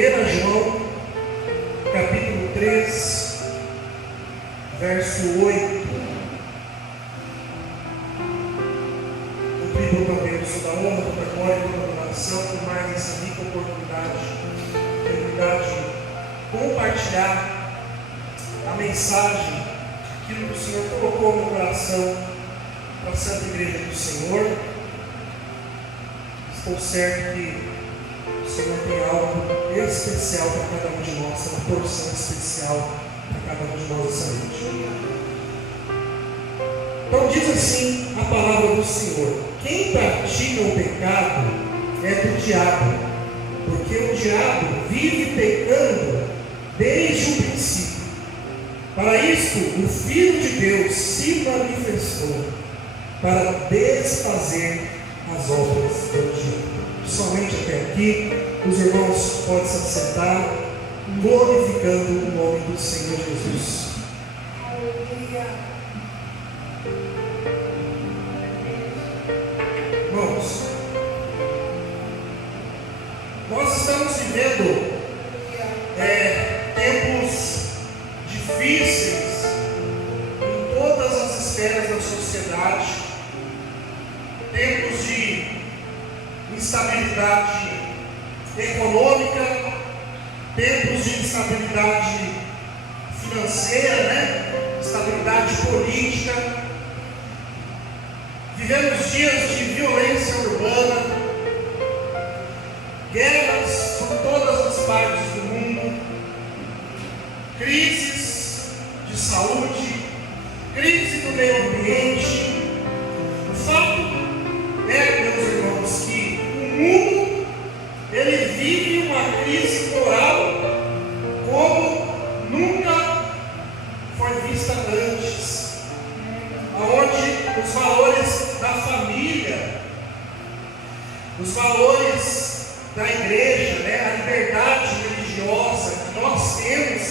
1 João, capítulo 3, verso 8. Eu pido também toda a honra, toda a glória, toda a adoração, por mais essa rica oportunidade de compartilhar a mensagem, aquilo que o Senhor colocou no coração para a Santa Igreja do Senhor. Estou certo que o Senhor tem algo especial para cada um de nós, uma porção especial para cada um de nós essa noite. Então diz assim a palavra do Senhor: quem pratica o pecado é do diabo, porque o diabo vive pecando desde o princípio. Para isto o Filho de Deus se manifestou, para desfazer as obras do diabo. Somente até aqui, os irmãos podem se assentar, glorificando o nome do Senhor Jesus. Irmãos, nós estamos vivendo tempos difíceis em todas as esferas da sociedade, tempos de instabilidade econômica, tempos de instabilidade financeira, instabilidade política. Vivemos dias de violência urbana, guerras por todas as partes do mundo, crises de saúde, crise do meio ambiente. O fato é, meus irmãos, que o mundo ele vive uma crise moral como nunca foi vista antes, onde os valores da família, os valores da igreja, a liberdade religiosa que nós temos,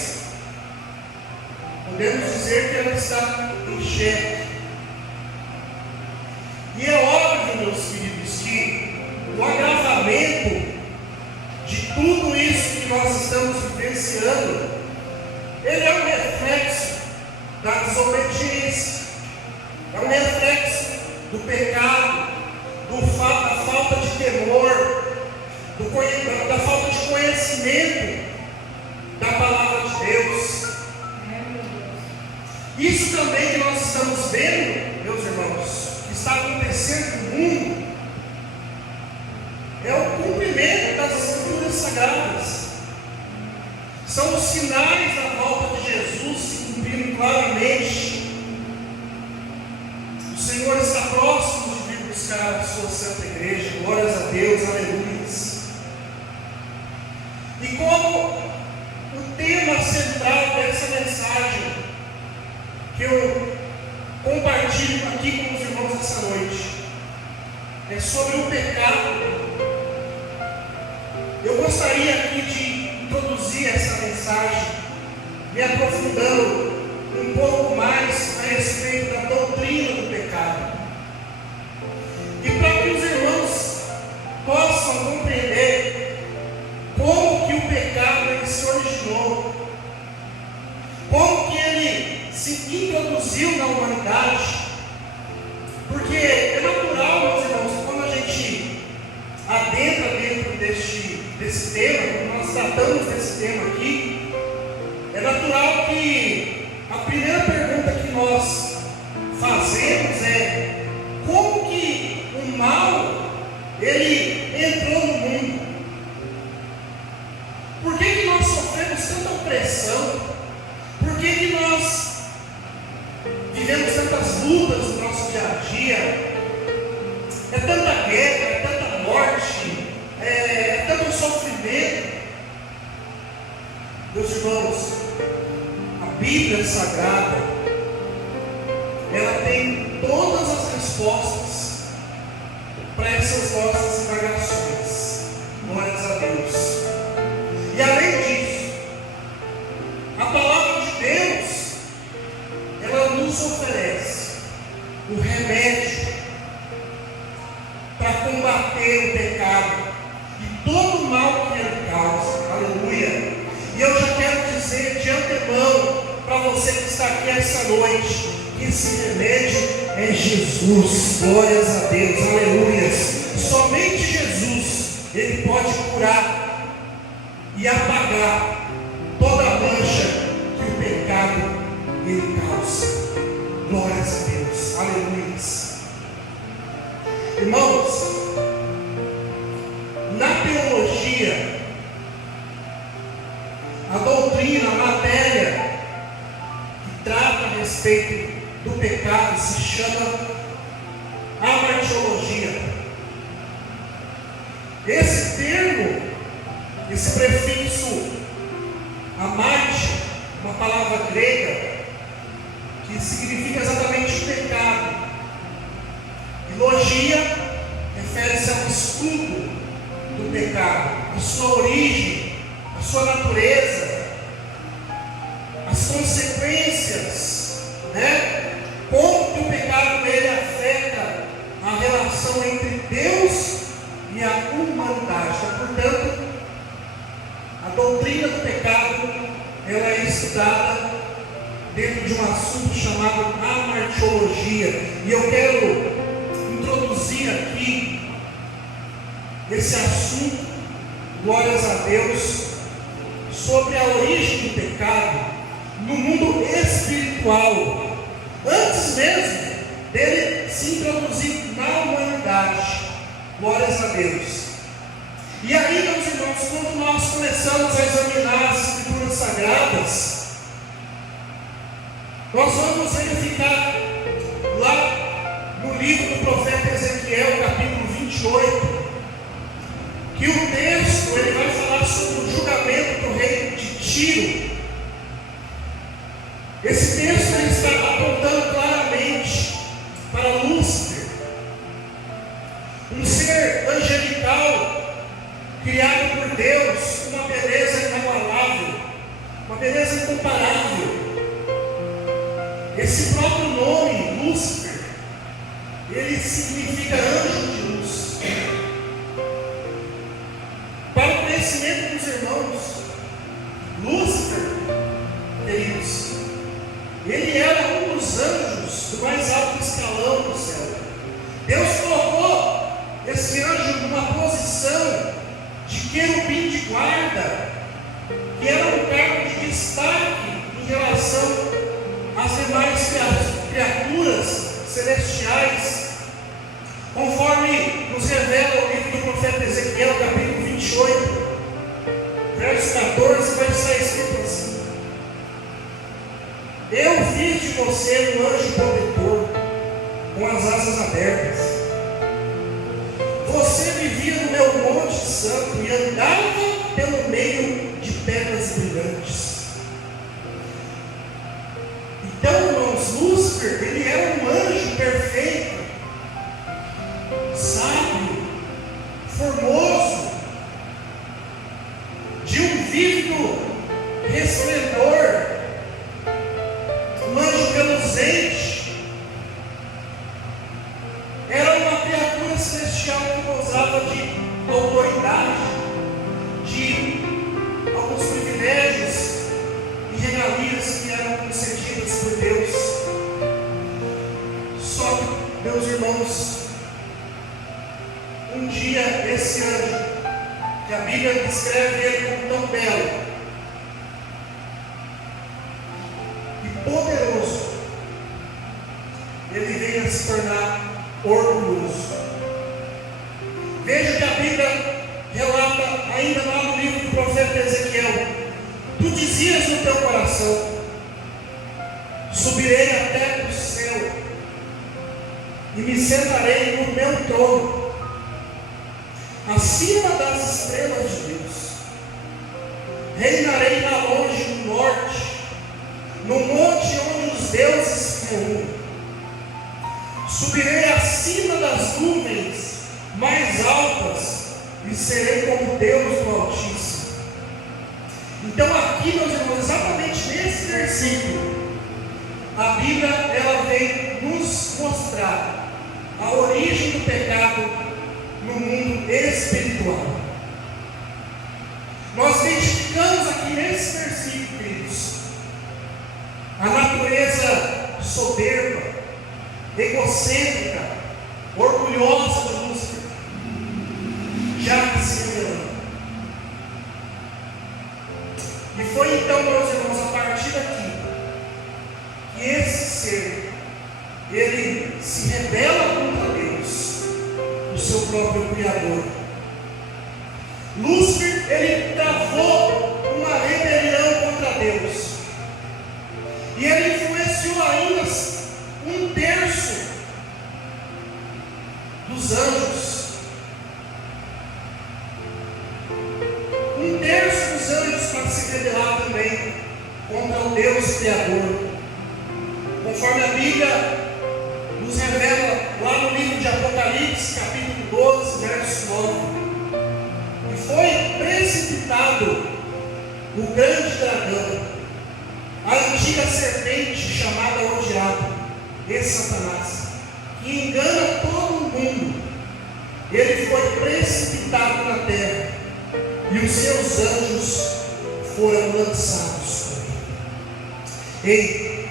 podemos dizer que ela está em xeque. E é óbvio, meus queridos, que o agravamento de tudo isso que nós estamos vivenciando, ele é um reflexo da desobediência, é um reflexo do pecado, da falta de temor, da falta de conhecimento da palavra de Deus. Isso também que nós estamos vendo, meus irmãos, que está acontecendo no mundo, é o cumprimento das Escrituras Sagradas. São os sinais da volta de Jesus se cumprindo claramente. O Senhor está próximo de vir buscar a sua santa igreja. Glórias a Deus, aleluias. E como o tema central dessa mensagem que eu compartilho aqui com os irmãos essa noite é sobre o pecado, eu gostaria aqui de introduzir essa mensagem, me aprofundando um pouco mais a respeito da doutrina do pecado. E para que os irmãos possam compreender como que o pecado ele se originou, como que ele se introduziu na humanidade. Porque é natural, meus irmãos, quando a gente adentra dentro desse tema, quando nós tratamos desse tema aqui, é natural que a primeira pergunta que nós fazemos é: como que o mal ele entrou no mundo? Por que nós sofremos tanta opressão? Por que nós vivemos tantas lutas no nosso dia a dia? É tanta guerra, é tanta morte, é tanto sofrimento. Meus irmãos, a Bíblia Sagrada, ela tem todas as respostas para essas nossas indagações. Glórias a Deus. E além disso, a palavra de Deus, ela nos oferece o remédio para combater o pecado e todo o mal que ele causa. Aleluia. você que está aqui essa noite, que esse remédio é Jesus. Glórias a Deus, aleluias. Somente Jesus, Ele pode curar e apagar toda a mancha que o pecado Ele causa. Glórias a Deus, aleluias. Irmãos, na teologia, a doutrina, a matéria que trata a respeito do pecado se chama amartiologia. Esse termo, esse prefixo amarte, uma palavra grega que significa exatamente pecado. E logia refere-se ao estudo do pecado, a sua origem, a sua natureza, as consequências, como que o pecado ele afeta a relação entre Deus e a humanidade. Então, portanto, a doutrina do pecado ela é estudada dentro de um assunto chamado amartiologia. E eu quero introduzir aqui esse assunto, glórias a Deus, sobre a origem do pecado no mundo espiritual, antes mesmo dele se introduzir na humanidade. Glórias a Deus. E aí, meus irmãos, quando nós começamos a examinar as Escrituras Sagradas, nós vamos verificar lá no livro do profeta Ezequiel, capítulo 28, que o texto ele vai falar sobre o julgamento do rei de Tiro. Esse texto ele está apontando claramente para Lúcifer, um ser angelical criado por Deus, com uma beleza inabalável, uma beleza incomparável. Esse próprio nome, Lúcifer, ele significa anjo de luz. Para o conhecimento dos irmãos, Lúcifer, queridos, ele era um dos anjos do mais alto escalão do céu. Deus colocou esse anjo numa posição de querubim de guarda, que era um cargo de destaque em relação às demais criaturas celestiais, conforme nos revela o livro do profeta Ezequiel, capítulo 28, verso 14, vai estar escrito assim: eu fiz de você um anjo protetor, com as asas abertas. Você vivia no meu monte santo e andava pelo meio de pedras brilhantes. Então, irmãos, Lúcifer, ele era um anjo perfeito, sábio, formoso, de um vívido resplendor, um anjo reluzente. Era uma criatura celestial que gozava de autoridade, de alguns privilégios e regalias que eram concedidas por Deus. Só que, meus irmãos, um dia esse anjo, que a Bíblia descreve ele como tão belo e poderoso, ele veio a se tornar orgulhoso. Veja que a Bíblia relata ainda lá no livro do profeta Ezequiel: tu dizias no teu coração, subirei até o céu e me sentarei no meu trono, acima das estrelas de Deus. Reinarei lá longe no norte, no monte onde os deuses se reúnem. Subirei acima das nuvens mais altas e serei como Deus do Altíssimo. Então aqui, meus irmãos, exatamente nesse versículo, a Bíblia ela vem nos mostrar a origem do pecado no mundo espiritual. Nós identificamos aqui nesse versículo, queridos, a natureza soberba, egocêntrica, orgulhosa de Lúcifer já se revelando. E foi então, meus irmãos, a partir daqui, que esse ser, ele se rebela contra Deus, o seu próprio Criador. Lúcifer, ele travou uma rebelião contra Deus. E ele influenciou ainda 1/3 dos anjos. 1/3 dos anjos para se rebelar também contra o Deus Criador. Conforme a Bíblia nos revela lá no livro de Apocalipse, capítulo 12, verso 9. E foi precipitado o grande dragão, a antiga serpente chamada o diabo, esse Satanás, que engana todo mundo. Ele foi precipitado na terra e os seus anjos foram lançados. Ei,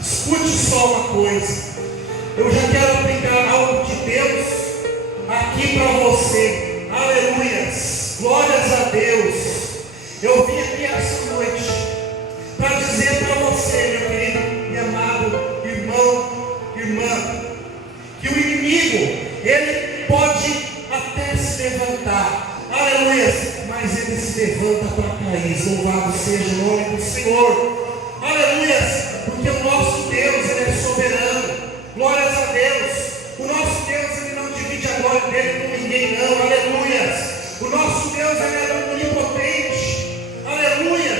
escute só uma coisa. Eu já quero aplicar algo de Deus aqui para você. Aleluias, glórias a Deus. Eu vim aqui essa noite para dizer para você, meu querido e amado irmão, irmã, que o inimigo, ele pode até se levantar, aleluia, mas ele se levanta para cair. Louvado seja o nome do Senhor, aleluia, porque o nosso Deus, ele é soberano, glórias a Deus. O nosso Deus, ele não divide a glória dele com ninguém, não, aleluia. O nosso Deus, ele é onipotente, aleluia.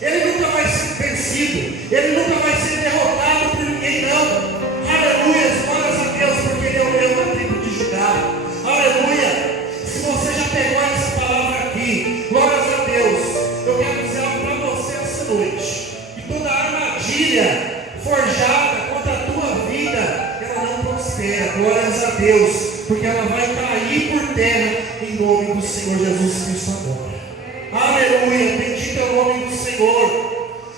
Ele nunca vai ser vencido, ele nunca vai ser derrotado por ninguém, não. Aleluia, glórias a Deus, porque ele é o leão da tribo de Judá. Aleluia. Se você já pegou essa palavra aqui, glórias a Deus, eu quero dizer algo para você essa noite: que toda armadilha forjada contra a tua vida, ela não prospera, glórias a Deus, porque ela vai cair por terra em nome do Senhor Jesus Cristo agora. Aleluia, bendito é o nome do Senhor.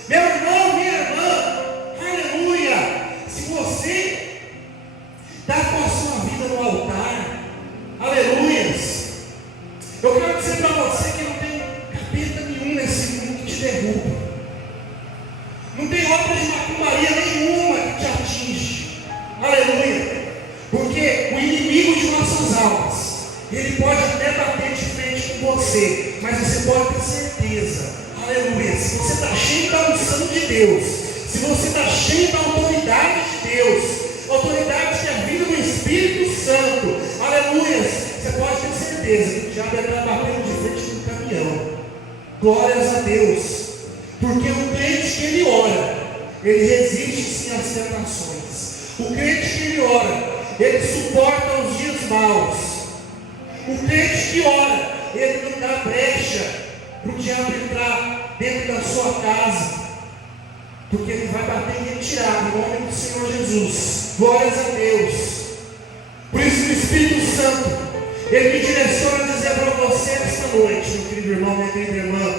Meu irmão, minha irmã, aleluia. Se você está com a sua vida no altar, aleluia, eu quero dizer para você que não tem capeta nenhum nesse mundo que te derruba. Não tem obra de macumbaria nenhuma que te atinge, aleluia. Porque o inimigo de nossas almas, ele pode até bater de frente com você, mas você pode ter certeza, aleluia, se você está cheio da unção de Deus, se você está cheio da autoridade de Deus, autoridade que é vinda do Espírito Santo, aleluia, você pode ter certeza que o diabo está batendo de frente com um caminhão. Glórias a Deus, porque o crente que ele ora, ele resiste sim às tentações. O crente que ele ora, ele suporta os dias maus. O crente que ora, ele não dá brecha para o diabo entrar dentro da sua casa, porque ele vai bater em retirada em nome do Senhor Jesus. Glórias a Deus. Por isso o Espírito Santo, ele me direciona a dizer para você esta noite, meu querido irmão, minha querida irmã: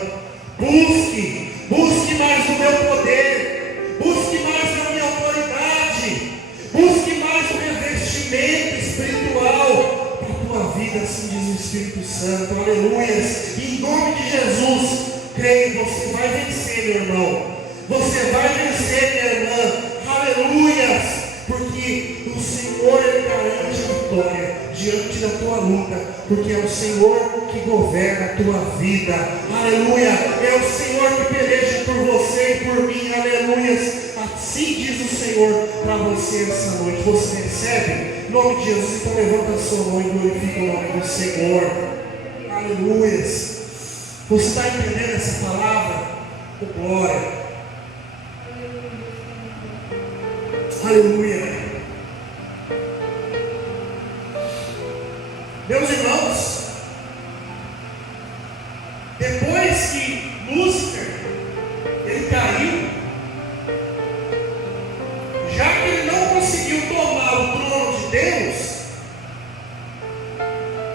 busque mais o meu poder, busque mais a minha autoridade, busque mais o meu vestimento espiritual para a tua vida, assim diz o Espírito Santo, aleluia. Em nome de Jesus, creio, você vai vencer, meu irmão, você vai vencer, minha irmã, aleluia, porque o Senhor, ele garante a vitória diante da tua luta, porque é o Senhor que governa a tua vida, aleluia. É o Senhor que peleja por você e por mim, aleluia. Assim diz o Senhor para você essa noite. Você recebe? Em nome de Jesus, então levanta a sua mão e glorifica o nome do Senhor, aleluia. Você está entendendo essa palavra? Oh, glória, aleluia. Meus irmãos, depois que Lúcifer ele caiu, já que ele não conseguiu tomar o trono de Deus,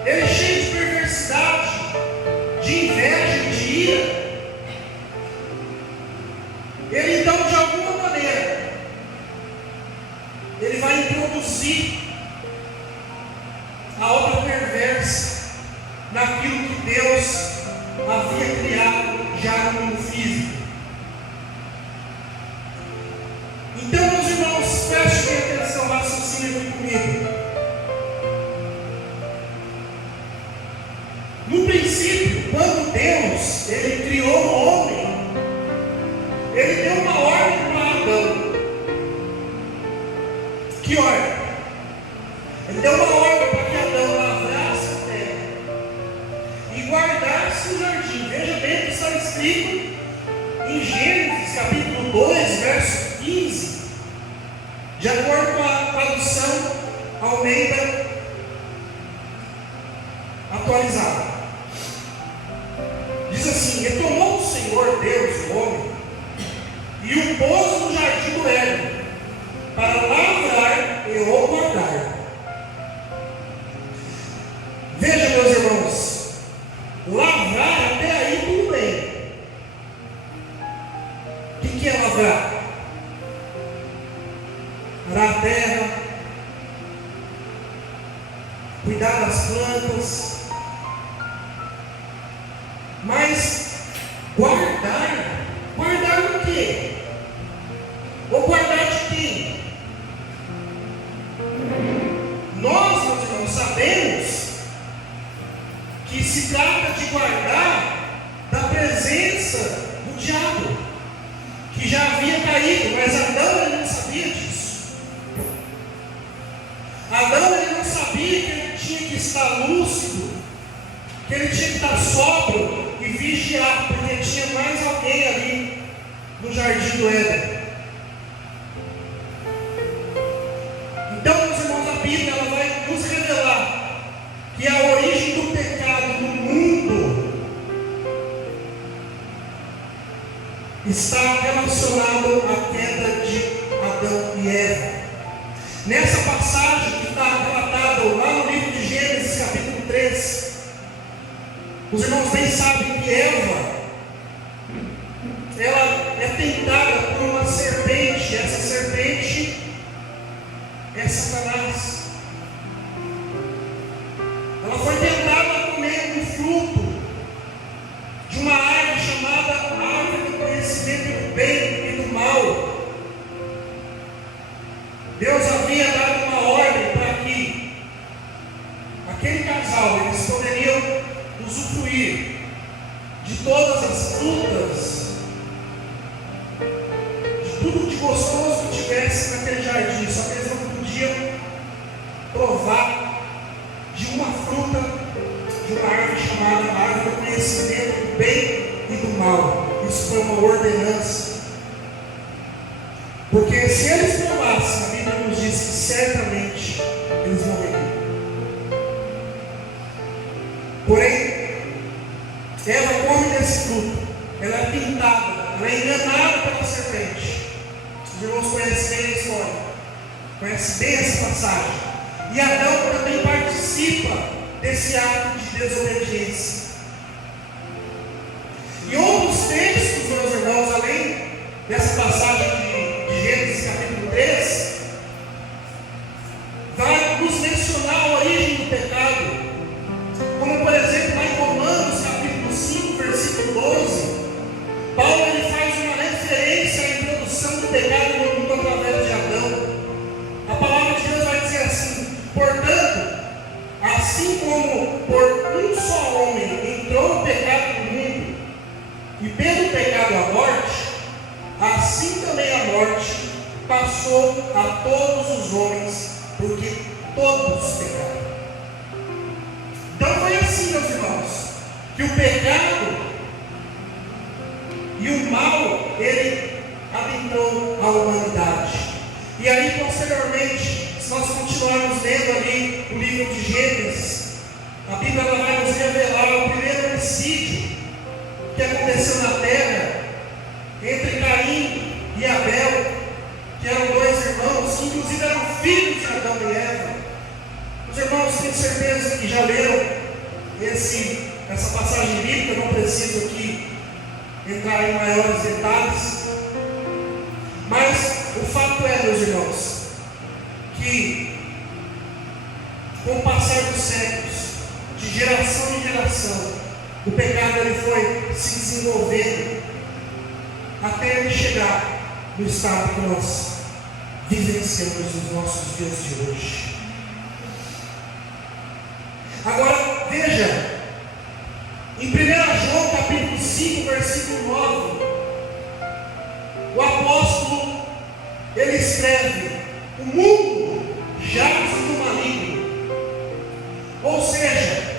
ele cheio de perversidade, de inveja, de ira, ele então si a obra perversa naquilo que Deus havia criado já no mundo físico. Então, meus irmãos, prestem atenção, raciocínio aqui comigo. No princípio, quando Deus ele criou o homem, ele deu uma ordem para Adão. Que ordem? Ele deu uma ordem para que Adão lavrasse a terra e guardasse o jardim. Veja bem o que está escrito em Gênesis capítulo 2, verso 15, de acordo com a tradução Almeida atualizada. Diz assim: e tomou o Senhor Deus o homem e o pôs no jardim do Éden para lavrar e o guardar. Veja, meus irmãos, lavrar até aí tudo bem. O que é lavrar? Arar a terra, cuidar das plantas. Mas guardar o quê? Ou guardar de quem? Nós, meus irmãos, sabemos que se trata de guardar da presença do diabo, que já havia caído, mas Adão ele não sabia disso. Adão ele não sabia que ele tinha que estar lúcido, que ele tinha que estar sóbrio e vigiar, porque tinha mais alguém ali no jardim do Éden. Então, meus irmãos, a Bíblia ela vai nos revelar que a origem do pecado no mundo está relacionado à queda de Adão e Eva. Nessa passagem que está relatada lá no livro de Gênesis, capítulo 3, os irmãos bem sabem que Eva ela é tentada por uma serpente. Essa serpente é Satanás. Ela foi tentada a comer um fruto de uma árvore chamada árvore do conhecimento do bem e do mal. Deus havia dado uma ordem para que aquele casal eles poderiam usufruir de todas as frutas, de tudo de gostoso que tivesse naquele jardim, só que eles não podiam provar de uma fruta de uma árvore chamada árvore do conhecimento do bem e do mal. Isso foi uma ordenança, porque se eles provassem, a Bíblia nos diz que certamente eles morreriam. Porém, Eva come desse fruto, ela é pintada, ela é enganada pela serpente. Os irmãos conhecem bem a história, conhecem bem essa passagem. E Adão também participa desse ato de desobediência. E outros textos, meus irmãos, além dessa passagem de Gênesis capítulo 3, vai nos mencionar a origem do pecado. Como por exemplo, lá em Romanos capítulo 5, versículo 12, Paulo ele faz uma referência à introdução do pecado no mundo através de Adão. A palavra de Deus vai dizer assim: portanto, assim como por um só homem entrou o pecado no mundo, e pelo pecado a morte, assim também a morte passou a todos os homens, porque todos pecaram. Então foi assim, meus irmãos, que o pecado e o mal, ele habitou a humanidade. E aí, posteriormente, se nós continuarmos lendo ali o livro de Gênesis, a Bíblia ela vai nos revelar o primeiro homicídio que aconteceu na terra entre Caim e Abel, que eram dois irmãos, que inclusive eram filhos de Adão e Eva. Os irmãos têm certeza que já leram essa passagem bíblica, não preciso aqui entrar em maiores detalhes. Mas o fato é, meus irmãos, que Com o passar dos séculos, de geração em geração, o pecado ele foi se desenvolvendo até ele chegar no estado que nós vivenciamos nos nossos dias de hoje. Agora, veja, em 1 João capítulo 5, versículo 9, o apóstolo, ele escreve: o mundo jaz no maligno. Ou seja,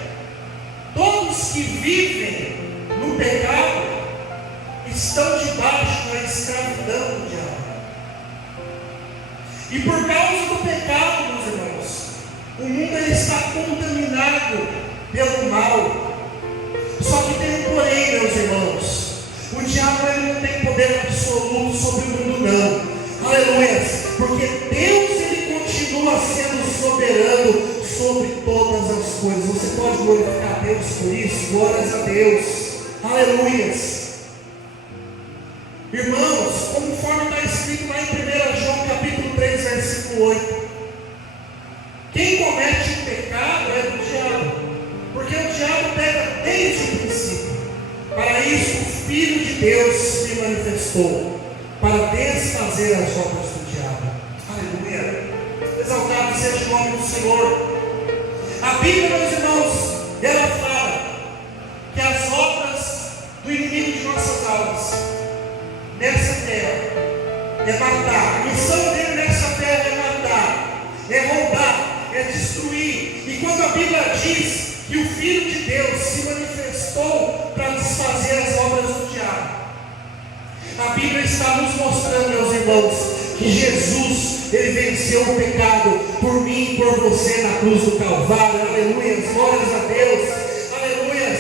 todos que vivem no pecado estão debaixo da escravidão do diabo. E por causa do pecado, meus irmãos, o mundo ele está contaminado pelo mal. Só que tem um porém, meus irmãos: o diabo ele não tem poder absoluto sobre o mundo, não. Aleluia! Porque Deus ele continua sendo soberano sobre todas as coisas. Você pode glorificar a Deus por isso? Glórias a Deus. Aleluia! Irmãos, conforme está escrito lá em 1 João capítulo 3, versículo 8, quem comete o pecado é do diabo, porque o diabo pega desde o princípio. Para isso o Filho de Deus se manifestou, para desfazer as obras do diabo. Aleluia! Exaltado seja o nome do Senhor. A Bíblia, meus irmãos, ela fala que as obras do inimigo de nossas almas nessa terra é matar. A missão dele nessa terra é matar, é roubar, é destruir. E quando a Bíblia diz que o Filho de Deus se manifestou para desfazer as obras do diabo, a Bíblia está nos mostrando, meus irmãos, que Jesus, ele venceu o pecado por mim e por você na cruz do Calvário. Aleluia, glórias a Deus, aleluia.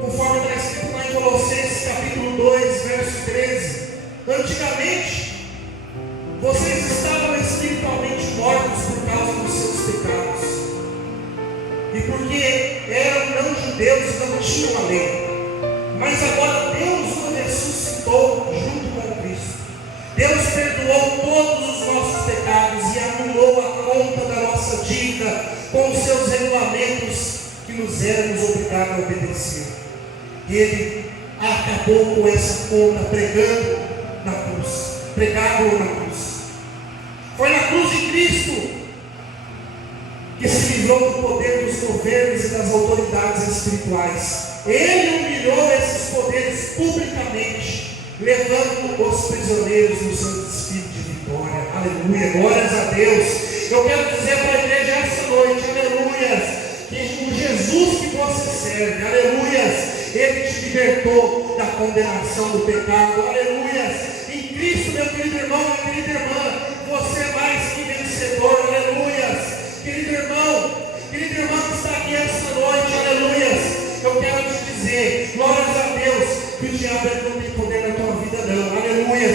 Conforme está escrito lá em Colossenses capítulo 2, verso 13, antigamente vocês estavam espiritualmente mortos por causa dos seus pecados, e porque eram não judeus e não tinham a lei. Mas agora Deus o ressuscitou junto com Cristo. Deus perdoou todos os nossos pecados e anulou a conta da nossa dívida com os seus regulamentos que nos éramos obrigados a obedecer. E Ele acabou com essa conta pregando na cruz. Pregado na cruz. Foi na cruz de Cristo que se livrou do poder dos governos e das autoridades espirituais. Ele humilhou esses poderes publicamente, levando os prisioneiros no seu espírito de vitória. Aleluia, glórias a Deus. Eu quero dizer para a igreja essa noite, aleluia, que o Jesus que você serve, aleluia, Ele te libertou da condenação do pecado, aleluia. Em Cristo, meu querido irmão, minha querida irmã, você é mais que vencedor, aleluia. Querido irmão que está aqui essa noite, aleluia, eu quero te dizer, glórias a Deus, que o diabo não tem poder na tua vida não, aleluia.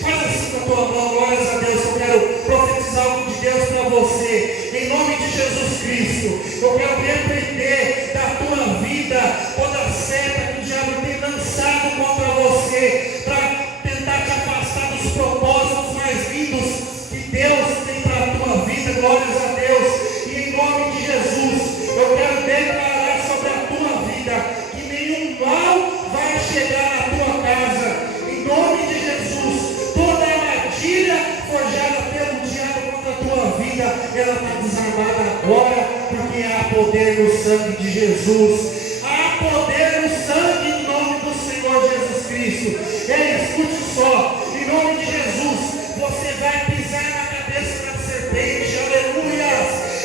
Faz assim com a tua mão, glórias a Deus. Eu quero profetizar algo de Deus para você, em nome de Jesus Cristo. Eu quero repreender da tua vida toda seta que o diabo tem lançado contra você, para tentar te afastar dos propósitos mais lindos que Deus tem para a tua vida, glórias a Deus. E em nome de Jesus, eu quero declarar sobre a tua vida que nenhum mal vai chegar na tua casa, em nome de Jesus. Toda armadilha forjada pelo diabo contra a tua vida, ela está desarmada agora, porque há poder no sangue de Jesus. Há poder no sangue, em nome do Senhor Jesus Cristo. Escute só, em nome de Jesus, você vai pisar na cabeça da serpente, aleluia.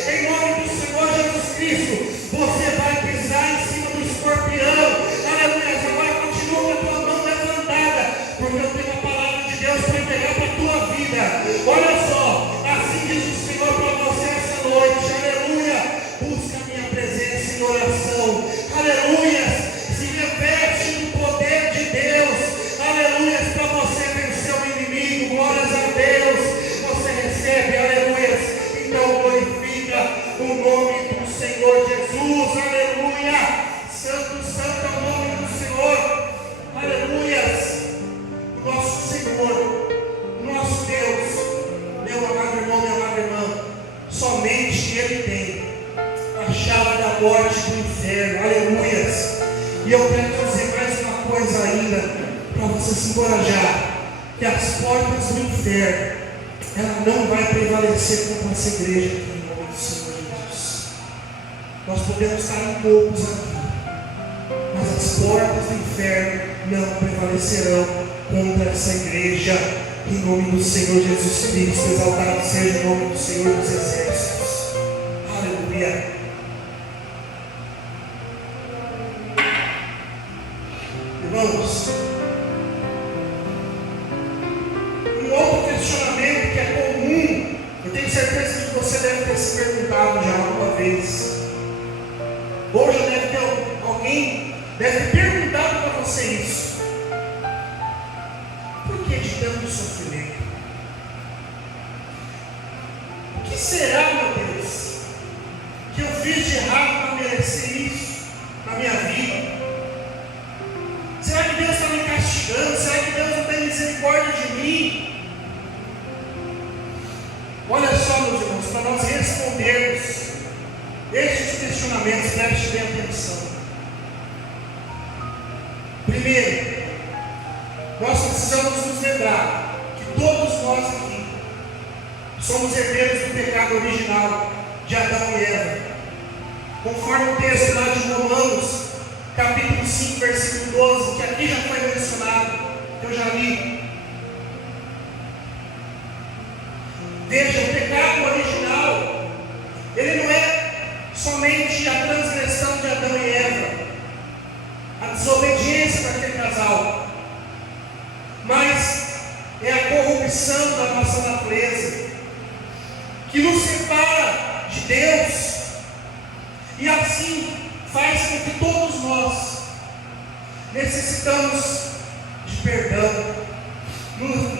Em nome do Senhor Jesus Cristo, você vai pisar em cima do escorpião, aleluia. Agora continua com a tua mão levantada, porque eu tenho a palavra de Deus para entregar para a tua vida. Olha só, assim diz o Senhor para você essa noite, aleluia. Busca a minha presença em oração, aleluia. eu quero dizer mais uma coisa ainda, para você se encorajar, que as portas do inferno, ela não vai prevalecer contra essa igreja aqui, em nome do Senhor Jesus. Nós podemos estar em poucos aqui, mas as portas do inferno não prevalecerão contra essa igreja, em nome do Senhor Jesus Cristo. Exaltado seja o nome do Senhor dos Exércitos. Aleluia. Irmãos, um outro questionamento que é comum, eu tenho certeza que você deve ter se perguntado já alguma vez, ou já deve ter alguém deve ter perguntado para você isso: por que de tanto sofrimento? O que será, meu Deus, que eu fiz de errado para merecer isso na minha vida? Será que Deus está me castigando? Será que Deus não tem misericórdia de mim? Olha só, meus irmãos, para nós respondermos estes questionamentos, preste bem atenção. Primeiro, nós precisamos nos lembrar que todos nós aqui somos herdeiros do pecado original de Adão e Eva, conforme o texto lá de Romanos, capítulo 5, versículo 12, que aqui já foi mencionado, que eu já li. Veja, o pecado original, ele não é somente a transgressão de Adão e Eva, a desobediência daquele casal, mas é a corrupção da nossa natureza, que nos separa de Deus, e assim faz com que todos nós necessitamos de perdão,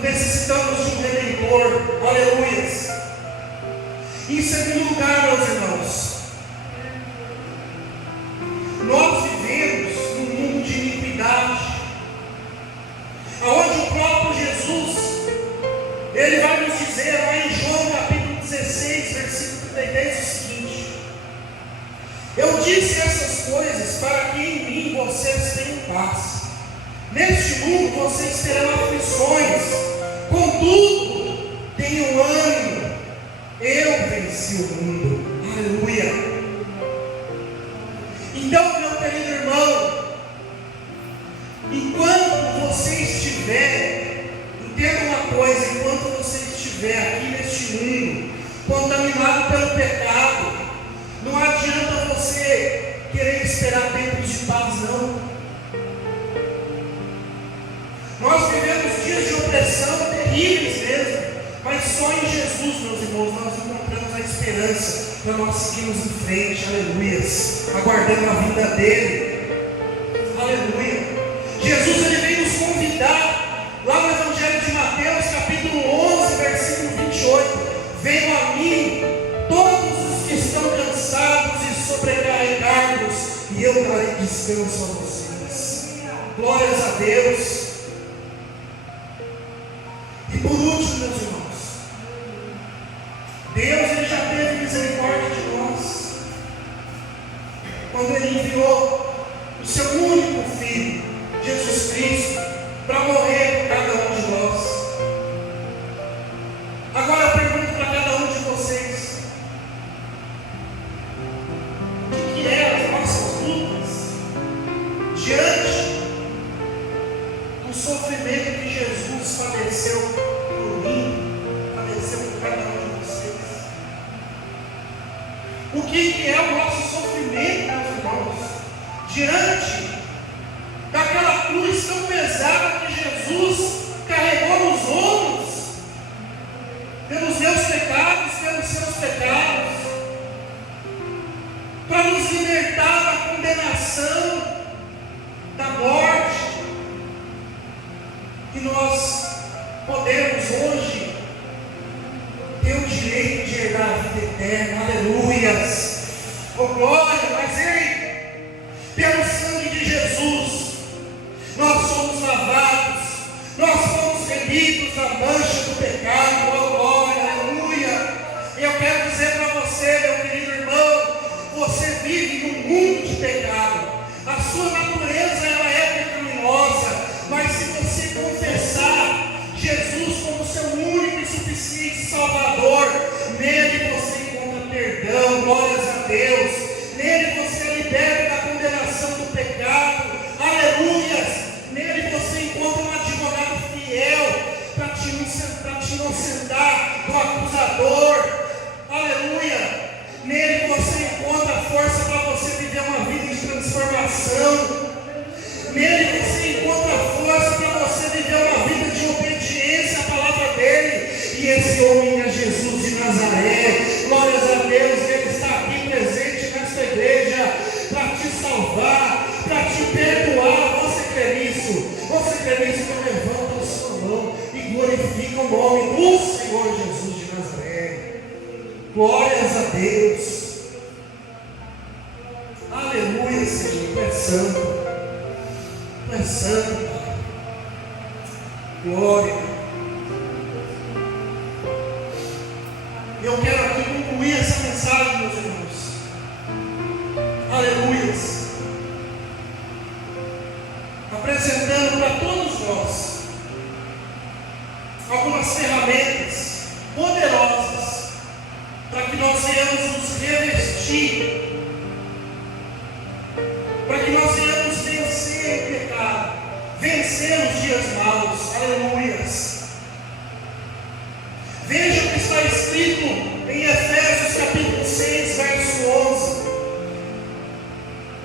necessitamos de um Redentor. Aleluias. Em segundo lugar, meus irmãos, nós vivemos num mundo de iniquidade, aonde o próprio Jesus, ele vai nos dizer lá em João capítulo 16, versículo 33, o seguinte: eu disse essas coisas para que em mim vocês tenham paz. Neste mundo vocês terão aflições, contudo, tenham ânimo, eu venci o mundo. Aleluia. Então, meu querido irmão, enquanto você estiver, entenda uma coisa, enquanto você estiver aqui neste mundo, contaminado pelo pecado, não adianta você querer esperar tempos de paz, não. Nós vivemos dias de opressão terríveis mesmo, mas só em Jesus, meus irmãos, nós encontramos a esperança para nós seguirmos em frente. Aleluias, aguardando a vinda dele. Aleluia. Jesus, ele vem nos convidar lá no Evangelho de Mateus capítulo 11, versículo 28: venham a mim todos os que estão cansados e sobrecarregados, e eu darei descanso a vocês. Glórias a Deus. E por último, meus irmãos, Deus, ele já teve misericórdia de nós quando ele enviou o seu único Filho, Jesus Cristo, para morrer por cada um de nós. Agora eu pergunto para cada um de vocês: o que é as nossas lutas diante do sofrimento que Jesus padeceu por mim, padeceu por cada um de vocês? O que é o nosso sofrimento, meus irmãos, diante daquela cruz tão pesada que Jesus carregou nos ombros, pelos meus pecados, pelos seus pecados, para nos libertar da condenação, da morte, que nós podemos hoje ter o direito de herdar a vida eterna. Aleluias, oh glória. Mas ei, pelo sangue de Jesus nós somos lavados, nós somos remidos da mancha do pecado. Oh glória, aleluia. E eu quero dizer para você, meu querido irmão, você vive num mundo de pecado, a sua natureza do acusador. Aleluia. Nele você encontra força para você viver uma vida de transformação. Nele você encontra força para você viver uma vida de obediência à palavra dele. E esse homem é Jesus de Nazaré. Glórias a Deus, ele está aqui presente nesta igreja para te salvar, para te perdoar. Você crê nisso? Você crê nisso? Então levanta a sua mão e glorifica o nome do Senhor Jesus de Nazaré. Glórias a Deus. Aleluia, Senhor. Tu és santo. Tu és santo, Pai. Glória. Eu quero aqui concluir essa mensagem, meus irmãos. Aleluia. Apresentando para todos nós algumas ferramentas poderosas para que nós venhamos nos revestir, para que nós venhamos vencer o pecado, vencer os dias maus. Aleluias. Veja o que está escrito em Efésios capítulo 6, verso 11.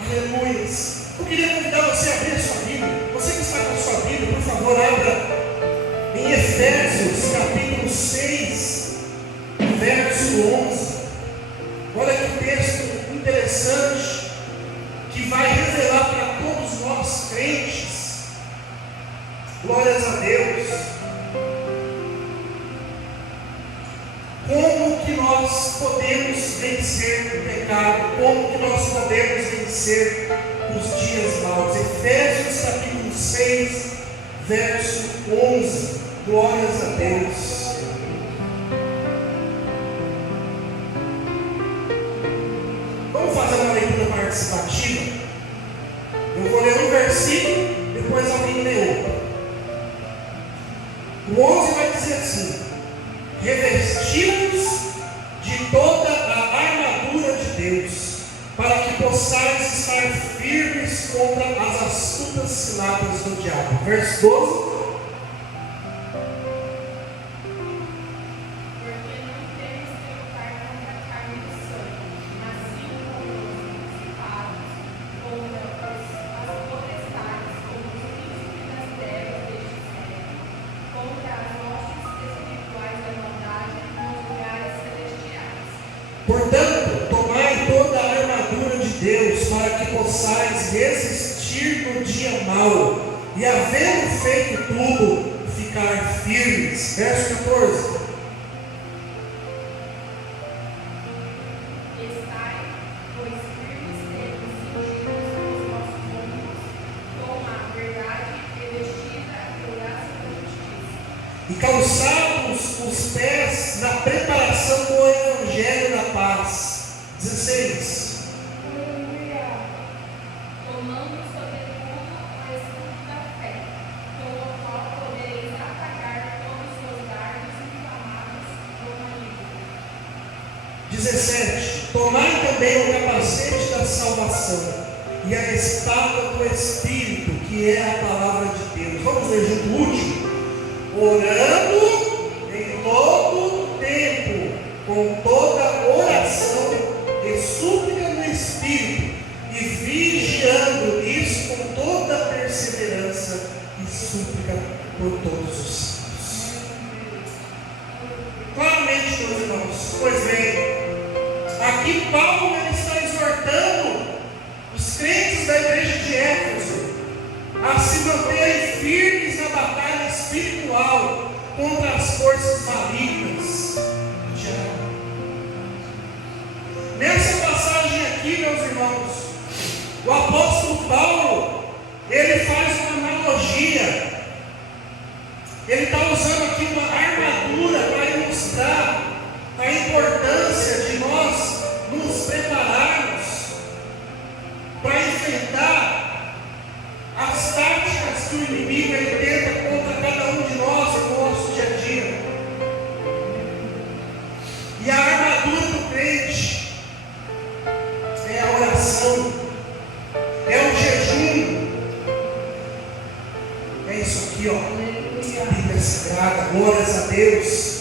Aleluias. Eu queria convidar você a abrir a sua Bíblia. Você que está com a sua Bíblia, por favor, abra em Efésios capítulo 6, verso 11. Olha que texto interessante que vai revelar para todos nós crentes. Glórias a Deus. Como que nós podemos vencer o pecado? Como que nós podemos vencer os dias maus? Efésios capítulo 6, verso 11. Glórias a Deus. Vamos fazer uma leitura participativa? Eu vou ler um versículo, depois alguém lê outro. O 11 vai dizer assim: revestidos de toda a armadura de Deus, para que possais estar firmes contra as astutas ciladas do diabo. Verso 12. Portanto, tomai toda a armadura de Deus, para que possais resistir no dia mau, e havendo feito tudo, ficar firmes. Verso 14. Estai, pois firmes tendo cingidos os vossos lombos, com a verdade revestida e graça da justiça. E calçados os pés na preparação do Evangelho da paz. 16. Tomando sobretudo o escudo da fé, com o qual podereis atacar todos os seus dardos inflamados do maligno. 17. Tomai também o capacete da salvação e a espada do Espírito, que é a palavra de Deus. Vamos ler junto o último. Orando em todo tempo, com toda oração e súplica no Espírito, e vigiando isso com toda perseverança e súplica por todos os santos. Claramente, meus irmãos, pois bem, aqui Paulo ele está exortando os crentes da igreja de Éfeso a se manterem firmes na batalha espiritual contra as forças malignas do diabo. Nessa passagem aqui, meus irmãos, o apóstolo Paulo, ele faz uma analogia. Ele está usando aqui uma armadura para ilustrar a importância de nós nos prepararmos para enfrentar as táticas que o inimigo ele tenta contra cada um de nós no nosso dia a dia. E a armadura do crente é a oração, é o jejum, é isso aqui, ó. A Bíblia Sagrada, glórias a Deus.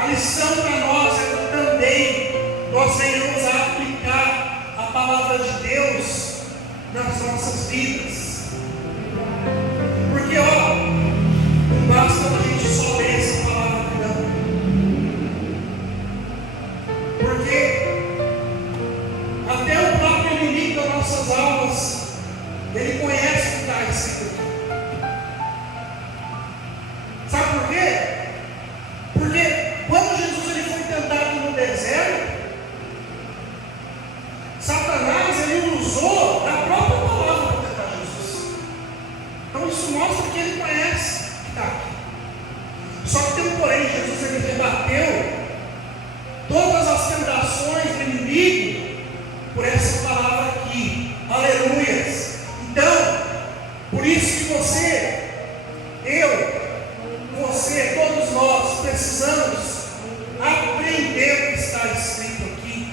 A lição para nós é que também nós venhamos a aplicar a palavra de Deus nas nossas vidas. Porque, não basta a gente só ler essa palavra, não. Porque até o próprio inimigo das nossas almas, ele conhece o que está escrito aqui. Sabe por quê? Porque quando Jesus ele foi tentado no deserto, Satanás ele usou a própria palavra para tentar Jesus. Então isso mostra que ele conhece o que está aqui. Só que tem um porém, Jesus ele rebateu todas as tentações do inimigo por essa palavra aqui. Aleluias. Então, por isso que você, todos nós precisamos aprender o que está escrito aqui,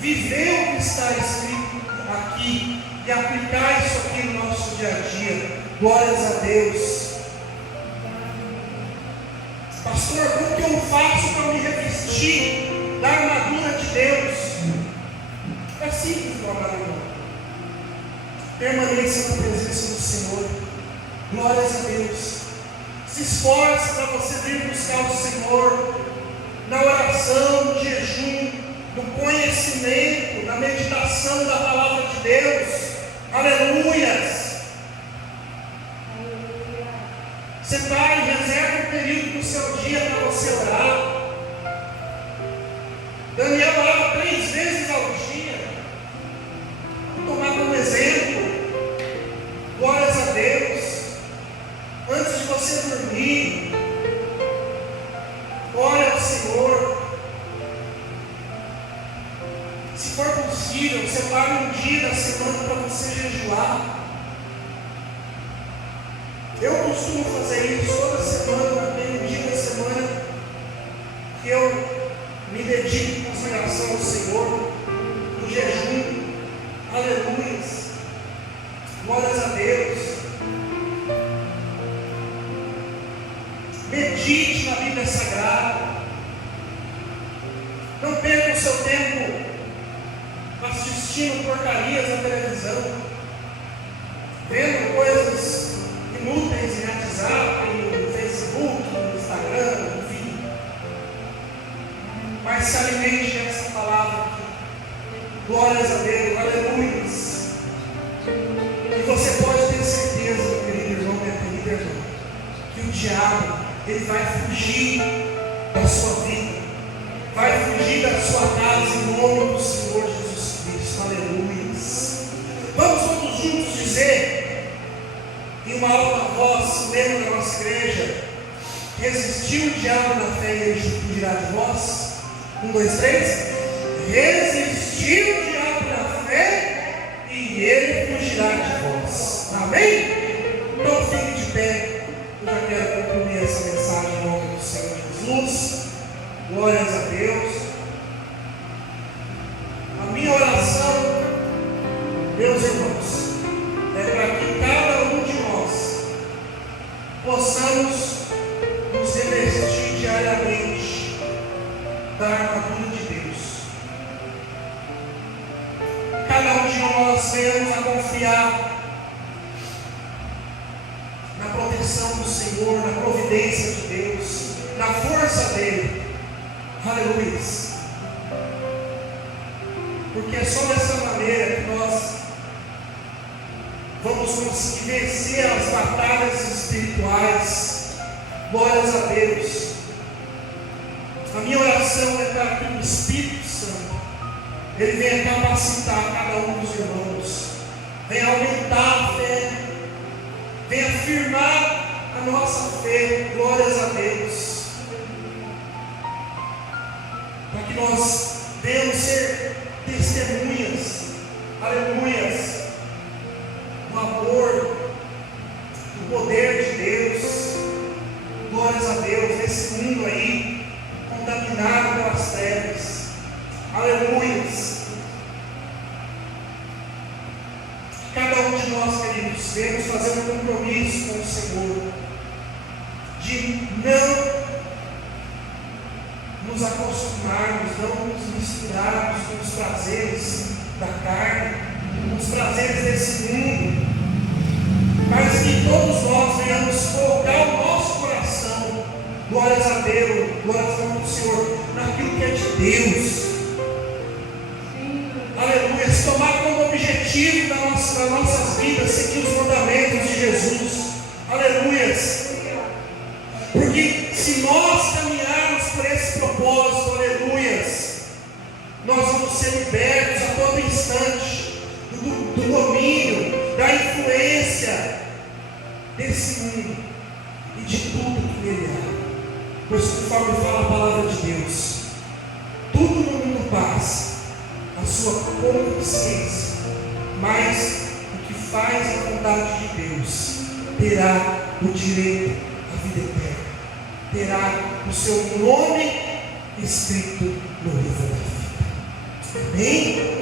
viver o que está escrito aqui e aplicar isso aqui no nosso dia a dia. Glórias a Deus. Pastor, como que eu faço para me revestir da armadura de Deus? É simples, meu amado irmão. Permaneça na presença do Senhor. Glórias a Deus. Se esforce para você vir buscar o Senhor na oração, no jejum, no conhecimento, na meditação da palavra de Deus. Aleluias. Você vai e reserva um período do seu dia para você orar. Daniel orava 3 vezes ao dia. Vou tomar como exemplo. Glórias a Deus. Antes de você dormir, ore ao Senhor. Se for possível, separe um dia da semana para você jejuar. Eu costumo fazer isso toda semana. Tem um dia da semana que eu me dedico em consagração ao Senhor, no jejum. Aleluias. Glórias a Deus. Medite na Bíblia Sagrada. Não perca o seu tempo assistindo porcarias na televisão, vendo coisas inúteis em WhatsApp, no Facebook, no Instagram, enfim. Mas se alimente dessa palavra aqui. Glórias a Deus, aleluias. E você pode ter certeza, meu querido irmão, minha querida irmã, que o diabo ele vai fugir da sua vida, vai fugir da sua casa em nome do Senhor Jesus Cristo. Aleluias. Vamos todos juntos dizer em uma alta voz, lembra da nossa igreja: resistiu o diabo na fé e ele fugirá de vós. 1, 2, 3. Resistiu o diabo na fé e ele fugirá de vós. Amém? Então fique de pé. Eu já quero concluir essa mensagem em nome do Senhor Jesus. Glórias a Deus. A minha oração, meus irmãos, é para que cada um de nós possamos nos revestir diariamente da armadura de Deus. Cada um de nós venhamos a confiar na proteção do Senhor, na providência de Deus, na força dele. Aleluia. Porque é só dessa maneira que nós vamos conseguir vencer as batalhas espirituais. Glórias a Deus. A minha oração é para que o Espírito Santo ele venha capacitar cada um dos irmãos, venha aumentar a fé, venha afirmar a nossa fé. Glórias a Deus. Para que nós venhamos ser testemunhas, aleluias, do amor, do poder de Deus. Glórias a Deus, nesse mundo aí, contaminado pelas trevas. Aleluias. Cada um de nós, queridos, devemos fazer um compromisso com o Senhor de nos acostumarmos, não nos misturarmos com os prazeres da carne, com os prazeres desse mundo, mas que todos nós venhamos colocar o nosso coração, glórias a Deus, glórias ao Senhor, naquilo que é de Deus. Aleluia, tomar como objetivo das nossas vidas seguir os mandamentos de Jesus. Aleluia. Porque se nós caminharmos por esse propósito, aleluia, nós vamos ser libertos a todo instante do domínio, da influência desse mundo e de tudo que nele há. Pois conforme fala a palavra de Deus, tudo no mundo passa, a sua consciência, mas o que faz a vontade de Deus terá o direito à vida eterna, terá o seu nome escrito no livro da vida. Amém?